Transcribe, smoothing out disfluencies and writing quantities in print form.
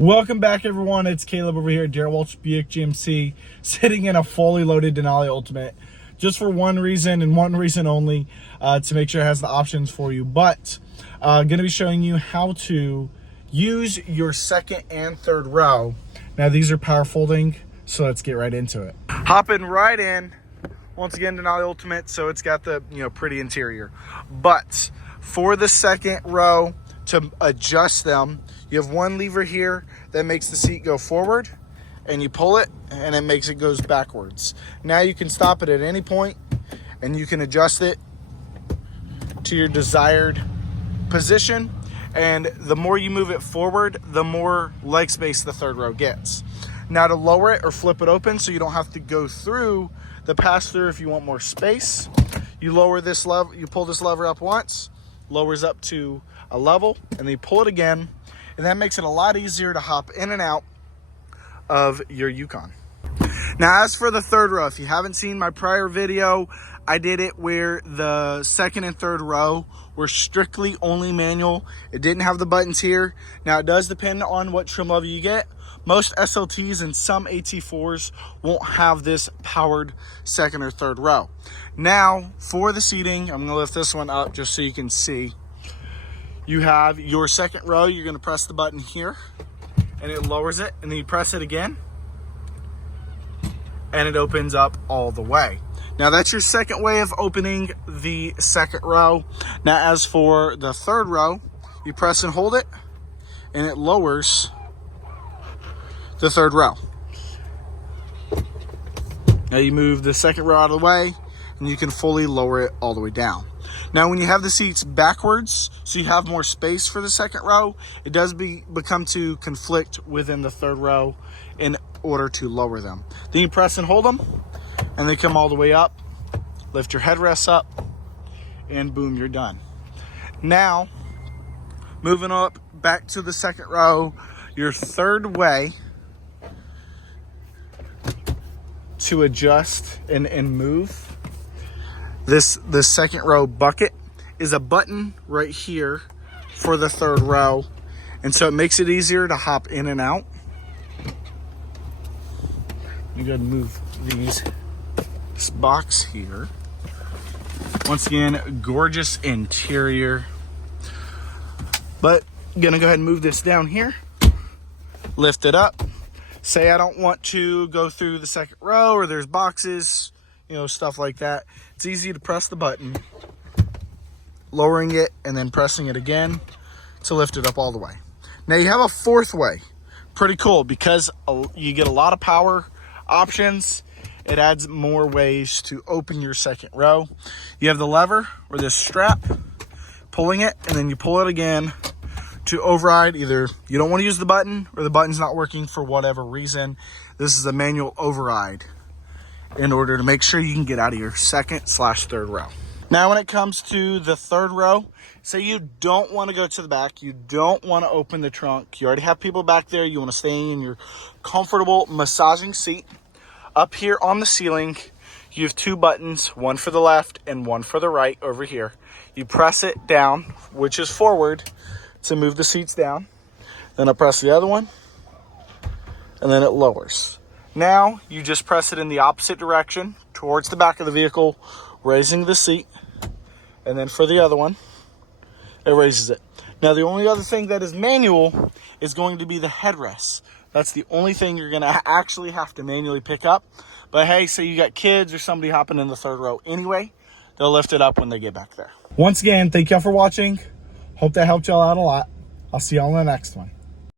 Welcome back, everyone. It's Caleb over here at Darrell Walsh Buick GMC, sitting in a fully loaded Denali Ultimate, just for one reason and one reason only, to make sure it has the options for you. But going to be showing you how to use your second and third row. Now these are power folding, so let's get right into it. Hopping right in. Once again, Denali Ultimate, so it's got the pretty interior. But for the second row, to adjust them, you have one lever here that makes the seat go forward, and you pull it and it makes it goes backwards. Now you can stop it at any point and you can adjust it to your desired position, and the more you move it forward, the more leg space the third row gets. Now to lower it or flip it open so you don't have to go through the pass-through if you want more space, you lower this lever, you pull this lever up once, lowers up to a level, and then you pull it again, and that makes it a lot easier to hop in and out of your Yukon. Now as for the third row, if you haven't seen my prior video, I did it where the second and third row were strictly only manual. It didn't have the buttons here. Now it does depend on what trim level you get. Most SLTs and some AT4s won't have this powered second or third row. Now for the seating, I'm gonna lift this one up just so you can see. You have your second row, you're gonna press the button here and it lowers it, and then you press it again and it opens up all the way. Now that's your second way of opening the second row. Now as for the third row, you press and hold it and it lowers the third row. Now you move the second row out of the way and you can fully lower it all the way down. Now when you have the seats backwards, so you have more space for the second row, it does become to conflict within the third row in order to lower them. Then you press and hold them and they come all the way up. Lift your headrests up and boom, you're done. Now moving up back to the second row, your third way to adjust and move this second row bucket is a button right here for the third row, and so it makes it easier to hop in and out. Let me go ahead and move this box here. Once again, gorgeous interior, but I'm gonna go ahead and move this down here, lift it up. Say I don't want to go through the second row, or there's boxes, stuff like that. It's easy to press the button, lowering it and then pressing it again to lift it up all the way. Now you have a fourth way. Pretty cool because you get a lot of power options. It adds more ways to open your second row. You have the lever or this strap, pulling it, and then you pull it again to override. Either you don't want to use the button or the button's not working for whatever reason. This is a manual override in order to make sure you can get out of your second/third row. Now when it comes to the third row, say you don't want to go to the back, you don't want to open the trunk, you already have people back there, you want to stay in your comfortable massaging seat. Up here on the ceiling, you have two buttons, one for the left and one for the right over here. You press it down, which is forward, to move the seats down. Then I press the other one, and then it lowers. Now you just press it in the opposite direction towards the back of the vehicle, raising the seat, and then for the other one, it raises it. Now the only other thing that is manual is going to be the headrest. That's the only thing you're gonna actually have to manually pick up. But hey, say you got kids or somebody hopping in the third row anyway, they'll lift it up when they get back there. Once again, thank y'all for watching. Hope that helped y'all out a lot. I'll see y'all in the next one.